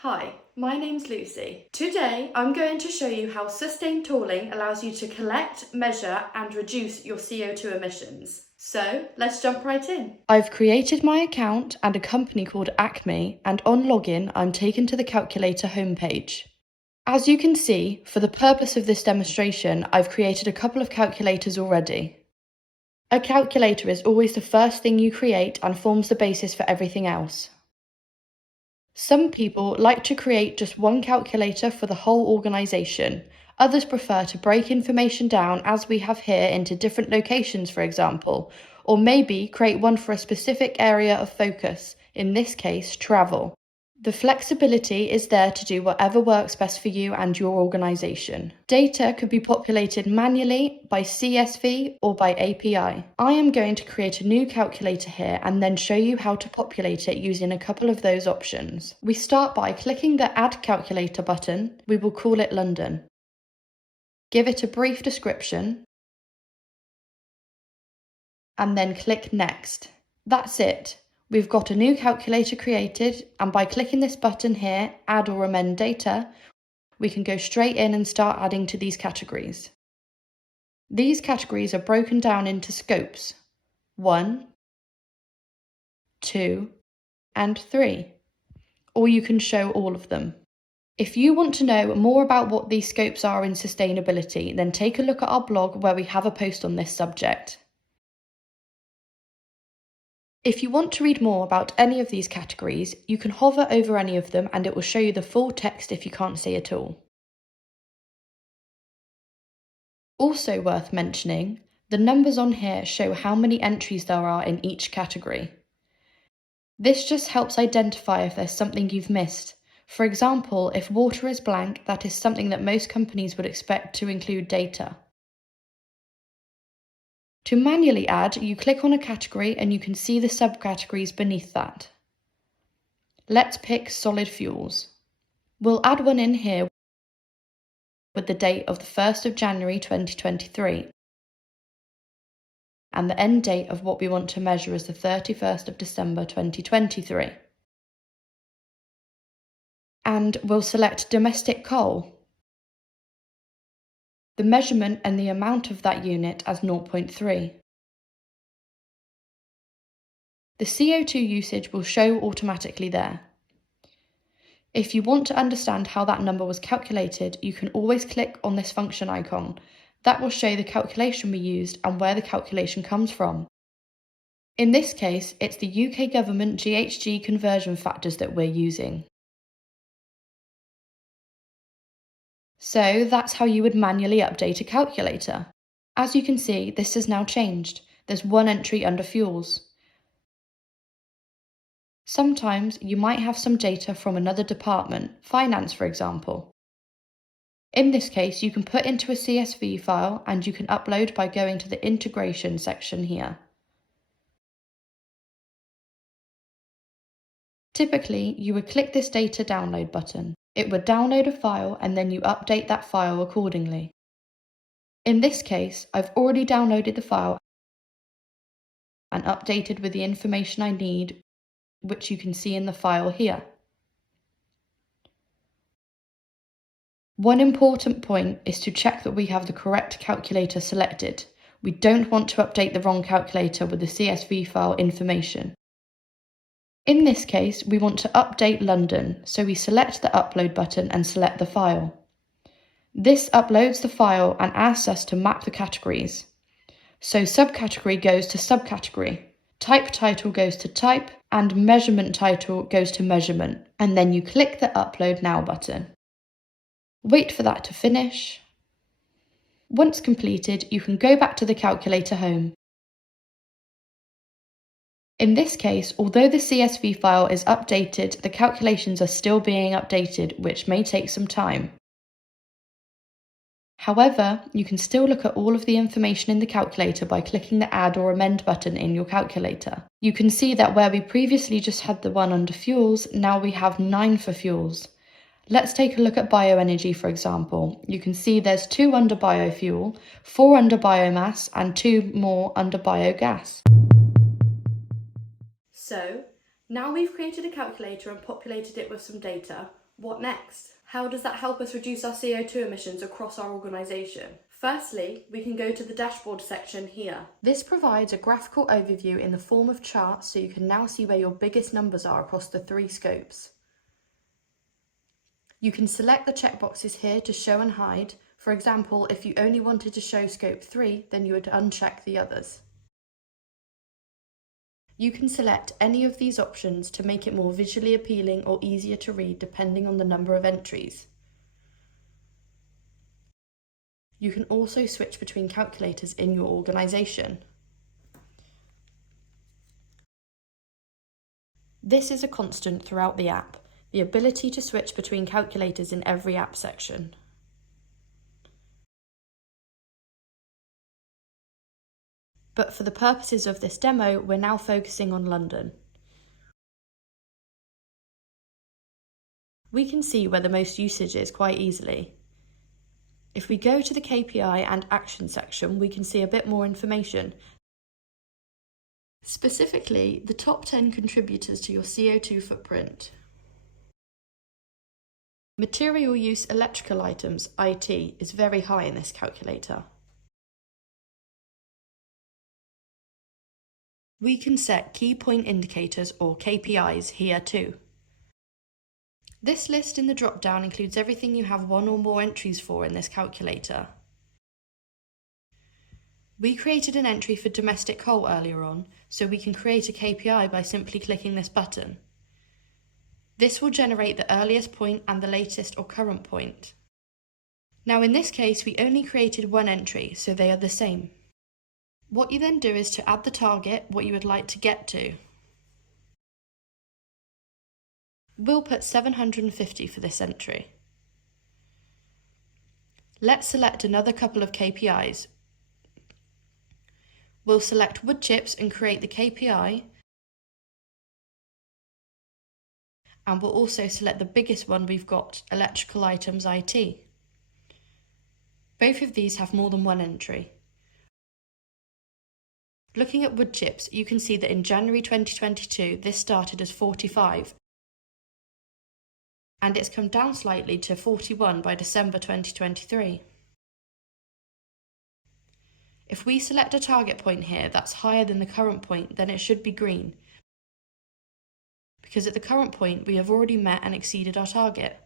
Hi, my name's Lucy. Today I'm going to show you how Suztain tooling allows you to collect, measure and reduce your CO2 emissions. So let's jump right in. I've created my account and a company called Acme, and on login I'm taken to the calculator homepage. As you can see, for the purpose of this demonstration, I've created a couple of calculators already. A calculator is always the first thing you create and forms the basis for everything else. Some people like to create just one calculator for the whole organisation. Others prefer to break information down, as we have here, into different locations, for example, or maybe create one for a specific area of focus, in this case, travel. The flexibility is there to do whatever works best for you and your organisation. Data could be populated manually, by CSV or by API. I am going to create a new calculator here and then show you how to populate it using a couple of those options. We start by clicking the Add Calculator button. We will call it London. Give it a brief description and then click Next. That's it. We've got a new calculator created, and by clicking this button here, Add or Amend Data, we can go straight in and start adding to these categories. These categories are broken down into scopes: 1, 2, and 3, or you can show all of them. If you want to know more about what these scopes are in sustainability, then take a look at our blog where we have a post on this subject. If you want to read more about any of these categories, you can hover over any of them and it will show you the full text if you can't see it all. Also worth mentioning, the numbers on here show how many entries there are in each category. This just helps identify if there's something you've missed. For example, if water is blank, that is something that most companies would expect to include data. To manually add, you click on a category and you can see the subcategories beneath that. Let's pick solid fuels. We'll add one in here with the date of the 1st of January 2023 and the end date of what we want to measure as the 31st of December 2023. And we'll select domestic coal. The measurement and the amount of that unit as 0.3. The CO2 usage will show automatically there. If you want to understand how that number was calculated, you can always click on this function icon. That will show the calculation we used and where the calculation comes from. In this case, it's the UK government GHG conversion factors that we're using. So that's how you would manually update a calculator. As you can see, this has now changed. There's one entry under fuels. Sometimes you might have some data from another department, finance for example. In this case, you can put into a CSV file and you can upload by going to the integration section here. Typically, you would click this data download button. It would download a file and then you update that file accordingly. In this case, I've already downloaded the file and updated with the information I need, which you can see in the file here. One important point is to check that we have the correct calculator selected. We don't want to update the wrong calculator with the CSV file information. In this case, we want to update London, so we select the upload button and select the file. This uploads the file and asks us to map the categories. So subcategory goes to subcategory, type title goes to type, and measurement title goes to measurement, and then you click the Upload Now button. Wait for that to finish. Once completed, you can go back to the calculator home. In this case, although the CSV file is updated, the calculations are still being updated, which may take some time. However, you can still look at all of the information in the calculator by clicking the Add or Amend button in your calculator. You can see that where we previously just had the one under fuels, now we have 9 for fuels. Let's take a look at bioenergy, for example. You can see there's 2 under biofuel, 4 under biomass, and 2 more under biogas. So, now we've created a calculator and populated it with some data, What next? How does that help us reduce our CO2 emissions across our organisation? Firstly, we can go to the dashboard section here. This provides a graphical overview in the form of charts, so you can now see where your biggest numbers are across the 3 scopes. You can select the checkboxes here to show and hide. For example, if you only wanted to show scope 3, then you would uncheck the others. You can select any of these options to make it more visually appealing or easier to read depending on the number of entries. You can also switch between calculators in your organisation. This is a constant throughout the app, the ability to switch between calculators in every app section. But for the purposes of this demo, we're now focusing on London. We can see where the most usage is quite easily. If we go to the KPI and Action section, we can see a bit more information. Specifically, the top 10 contributors to your CO2 footprint. Material use electrical items, IT, is very high in this calculator. We can set key point indicators or KPIs here too. This list in the drop-down includes everything you have 1 or more entries for in this calculator. We created an entry for domestic coal earlier on, so we can create a KPI by simply clicking this button. This will generate the earliest point and the latest or current point. Now in this case, we only created 1 entry, so they are the same. What you then do is to add the target, what you would like to get to. We'll put 750 for this entry. Let's select another couple of KPIs. We'll select wood chips and create the KPI, and we'll also select the biggest one we've got, electrical items IT. Both of these have more than 1 entry. Looking at wood chips, you can see that in January 2022 this started as 45, and it's come down slightly to 41 by December 2023. If we select a target point here that's higher than the current point, then it should be green, because at the current point we have already met and exceeded our target.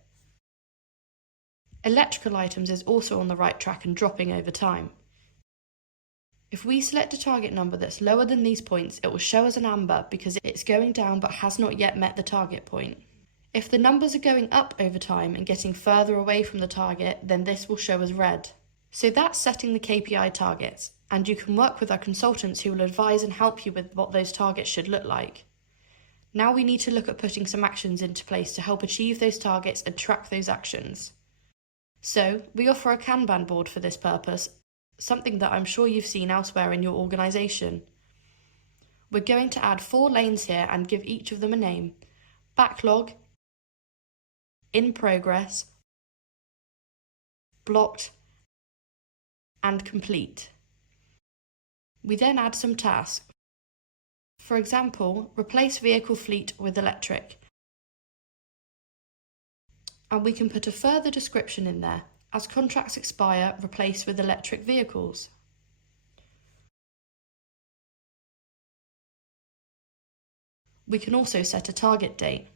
Electrical items is also on the right track and dropping over time. If we select a target number that's lower than these points, it will show as an amber because it's going down but has not yet met the target point. If the numbers are going up over time and getting further away from the target, then this will show as red. So that's setting the KPI targets, and you can work with our consultants who will advise and help you with what those targets should look like. Now we need to look at putting some actions into place to help achieve those targets and track those actions. So we offer a Kanban board for this purpose, something that I'm sure you've seen elsewhere in your organisation. We're going to add 4 lanes here and give each of them a name: backlog, in progress, blocked, and complete. We then add some tasks. For example, replace vehicle fleet with electric. And we can put a further description in there: as contracts expire, replace with electric vehicles. We can also set a target date.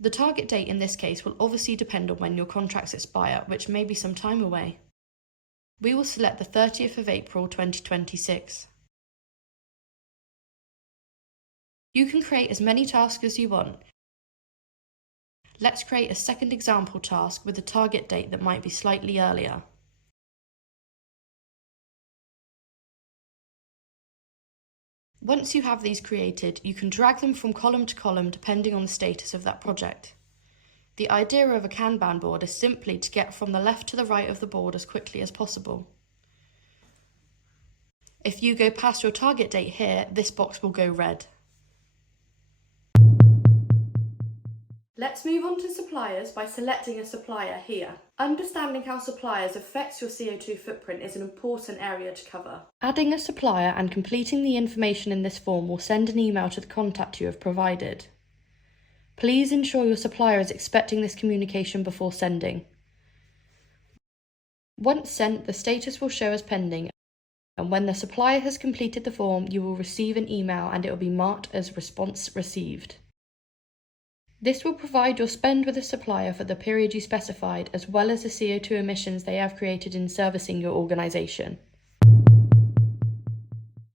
The target date in this case will obviously depend on when your contracts expire, which may be some time away. We will select the 30th of April 2026. You can create as many tasks as you want. Let's create a second example task with a target date that might be slightly earlier. Once you have these created, you can drag them from column to column depending on the status of that project. The idea of a Kanban board is simply to get from the left to the right of the board as quickly as possible. If you go past your target date here, this box will go red. Let's move on to suppliers by selecting a supplier here. Understanding how suppliers affects your CO2 footprint is an important area to cover. Adding a supplier and completing the information in this form will send an email to the contact you have provided. Please ensure your supplier is expecting this communication before sending. Once sent, the status will show as pending, and when the supplier has completed the form, you will receive an email and it will be marked as response received. This will provide your spend with the supplier for the period you specified, as well as the CO2 emissions they have created in servicing your organisation.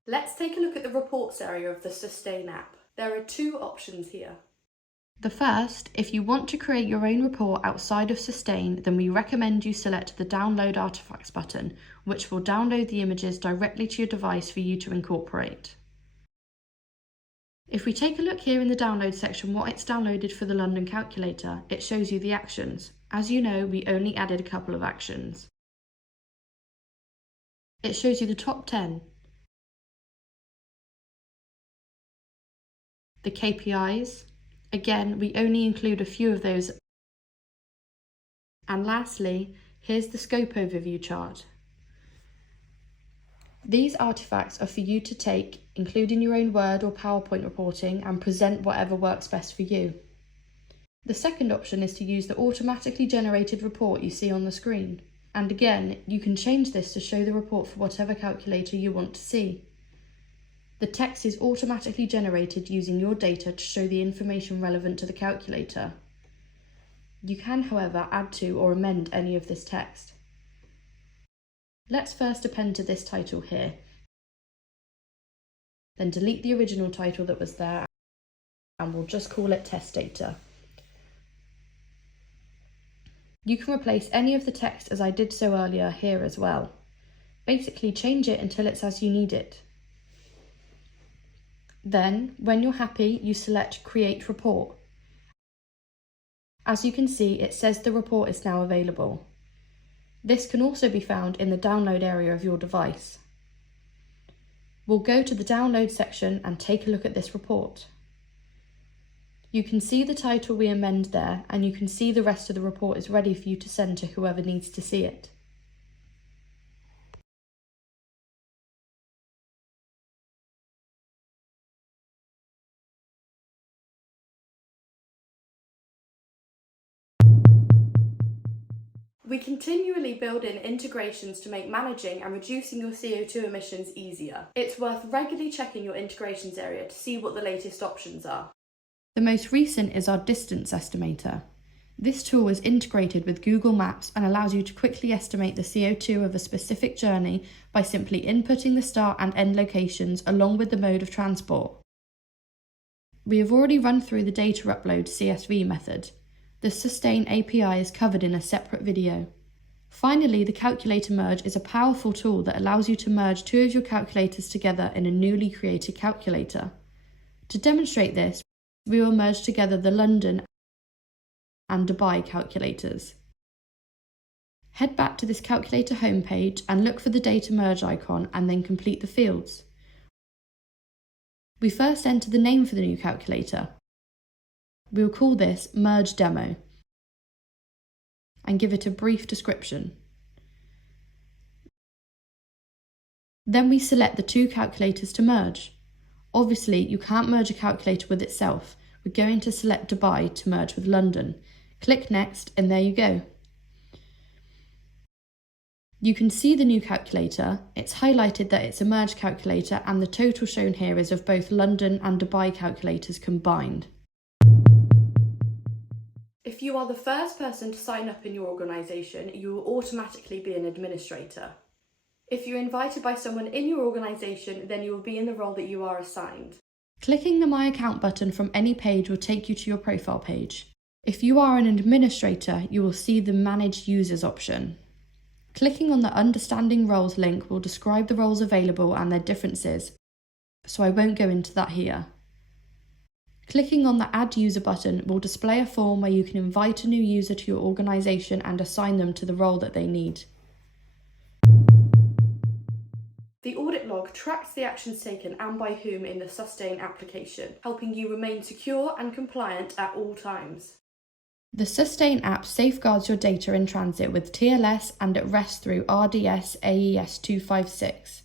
Let's take a look at the reports area of the Suztain app. There are two options here. The first, if you want to create your own report outside of Suztain, then we recommend you select the Download Artifacts button, which will download the images directly to your device for you to incorporate. If we take a look here in the download section what it's downloaded for the London calculator, it shows you the actions. As you know, we only added a couple of actions. It shows you the top 10, the KPIs. Again, we only include a few of those. And lastly, here's the scope overview chart. These artifacts are for you to take, include in your own Word or PowerPoint reporting, and present whatever works best for you. The second option is to use the automatically generated report you see on the screen. And again, you can change this to show the report for whatever calculator you want to see. The text is automatically generated using your data to show the information relevant to the calculator. You can, however, add to or amend any of this text. Let's first append to this title here, then delete the original title that was there, and we'll just call it test data. You can replace any of the text as I did so earlier here as well. Basically change it until it's as you need it. Then, when you're happy, you select Create Report. As you can see, it says the report is now available. This can also be found in the download area of your device. We'll go to the download section and take a look at this report. You can see the title we amend there, and you can see the rest of the report is ready for you to send to whoever needs to see it. We continually build in integrations to make managing and reducing your CO2 emissions easier. It's worth regularly checking your integrations area to see what the latest options are. The most recent is our distance estimator. This tool is integrated with Google Maps and allows you to quickly estimate the CO2 of a specific journey by simply inputting the start and end locations along with the mode of transport. We have already run through the data upload CSV method. The Suztain API is covered in a separate video. Finally, the calculator merge is a powerful tool that allows you to merge two of your calculators together in a newly created calculator. To demonstrate this, we will merge together the London and Dubai calculators. Head back to this calculator homepage and look for the data merge icon and then complete the fields. We first enter the name for the new calculator. We'll call this Merge Demo and give it a brief description. Then we select the two calculators to merge. Obviously, you can't merge a calculator with itself. We're going to select Dubai to merge with London. Click Next and there you go. You can see the new calculator. It's highlighted that it's a merge calculator and the total shown here is of both London and Dubai calculators combined. If you are the first person to sign up in your organisation, you will automatically be an administrator. If you're invited by someone in your organisation, then you will be in the role that you are assigned. Clicking the My Account button from any page will take you to your profile page. If you are an administrator, you will see the Manage Users option. Clicking on the Understanding Roles link will describe the roles available and their differences, so I won't go into that here. Clicking on the Add User button will display a form where you can invite a new user to your organisation and assign them to the role that they need. The audit log tracks the actions taken and by whom in the Suztain application, helping you remain secure and compliant at all times. The Suztain app safeguards your data in transit with TLS and at rest through RDS AES 256.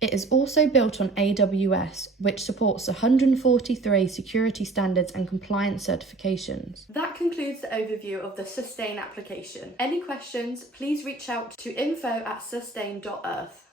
It is also built on AWS, which supports 143 security standards and compliance certifications. That concludes the overview of the Suztain application. Any questions, please reach out to info@suztain.earth.